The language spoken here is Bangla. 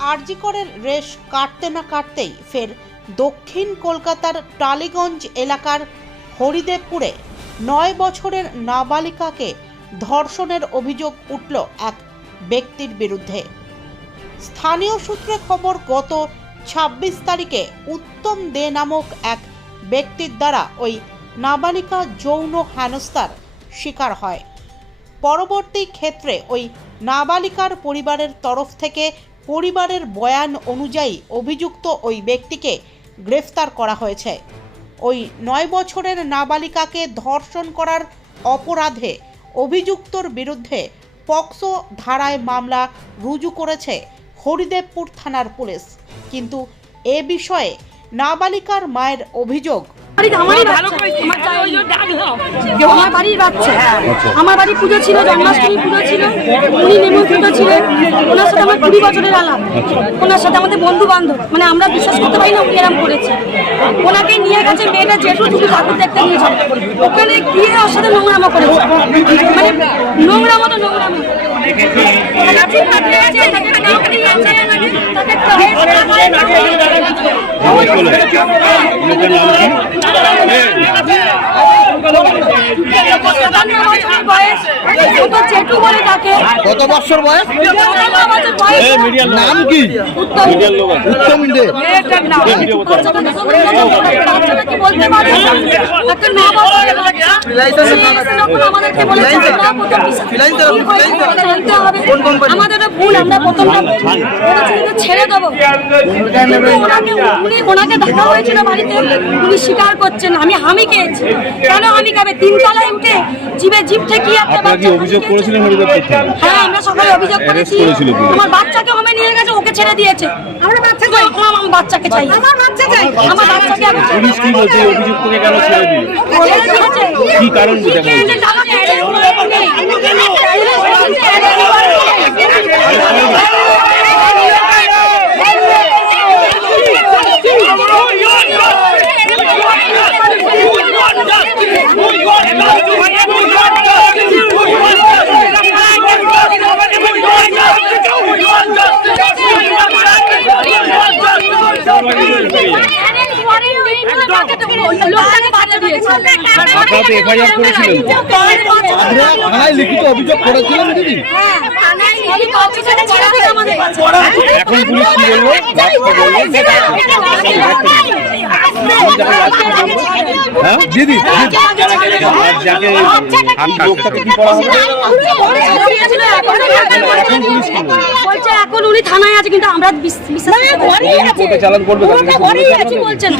আরজিকরের রেশ কাটতে না কাটতেই ফের দক্ষিণ কলকাতার টালিগঞ্জ এলাকার হরিদেবপুরে নয় বছরের নাবালিকাকে ধর্ষণের অভিযোগ উঠল এক ব্যক্তির বিরুদ্ধে। স্থানীয় সূত্রে খবর, গত ছাব্বিশ তারিখে উত্তম দে নামক এক ব্যক্তির দ্বারা ওই নাবালিকা যৌন হেনস্থার শিকার হয়। পরবর্তী ক্ষেত্রে ওই নাবালিকার পরিবারের তরফ থেকে পরিবারের বয়ান অনুযায়ী অভিযুক্ত ওই ব্যক্তিকে গ্রেফতার করা হয়েছে। ওই নয় বছরের নাবালিকাকে ধর্ষণ করার অপরাধে অভিযুক্তর বিরুদ্ধে পক্সো ধারায় মামলা রুজু করেছে হরিদেবপুর থানার পুলিশ। কিন্তু এ বিষয়ে নাবালিকার মায়ের অভিযোগ আমার বাড়ির বাচ্চা আমার বাড়ি পুজো ছিল জন্মাষ্টমী পুজো ছিল উনি নেমন্ত্রিত ছিলেন ওনার সাথে আমার কুড়ি বছরের আলাপ ওনার সাথে আমাদের বন্ধু বান্ধব মানে আমরা বিশ্বাস করতে পারি না উনি এরম করেছে ওনাকে নিয়ে গেছে মেয়েটা জেঠু শুধু ঠাকুর দেখতে নিয়েছে ওখানে গিয়ে ওর সাথে নোংরামো করেছে মানে নোংরামো তো নোংরামো বয়স বলে কত বছর বয়স? নাম কি? উত্তম দে। আমাদেরকে বলেছে আমরা প্রথম ছেড়ে দেবো। ওনাকে উনি ওনাকে দেখা হয়েছিল বাড়িতে। উনি স্বীকার করছেন আমি হামি খেয়েছি। কেন হামি খাবে? তিনতলায় উঠে জিভে জিভ ঠেকিয়ে বাচ্চা অভিযোগ করেছিলেন? হ্যাঁ আমরা সকালে অভিযোগ করেছি। আমার বাচ্চাকে হোমে নিয়ে গেছে ওকে ছেড়ে দিয়েছে। আমরা বাচ্চা চাই। আমার বাচ্চাকে চাই। আমার বাচ্চা চাই। আমার বাচ্চাকে আমি পুলিশ কি বলছে? অভিযুক্তকে কেন ছেড়ে দিল। কি কারণ বুঝে কি যে টাকা খেয়েছে? লোকটাকে বাচ্চা দিয়েছে আপনারা তো এফআইআর করেছিলেন তো? আপনারা থানায় লিখিত অভিযোগ করেছিলেন দিদি হ্যাঁ, দিন আমাদের। এখন পুলিশ কি বলল? হ্যাঁ দিদি হবে? বলছে এখন উনি থানায় আছে কিন্তু আমরা বিশ্বাস করতে পারি না। কোর্টে চালান করবে বলছেন।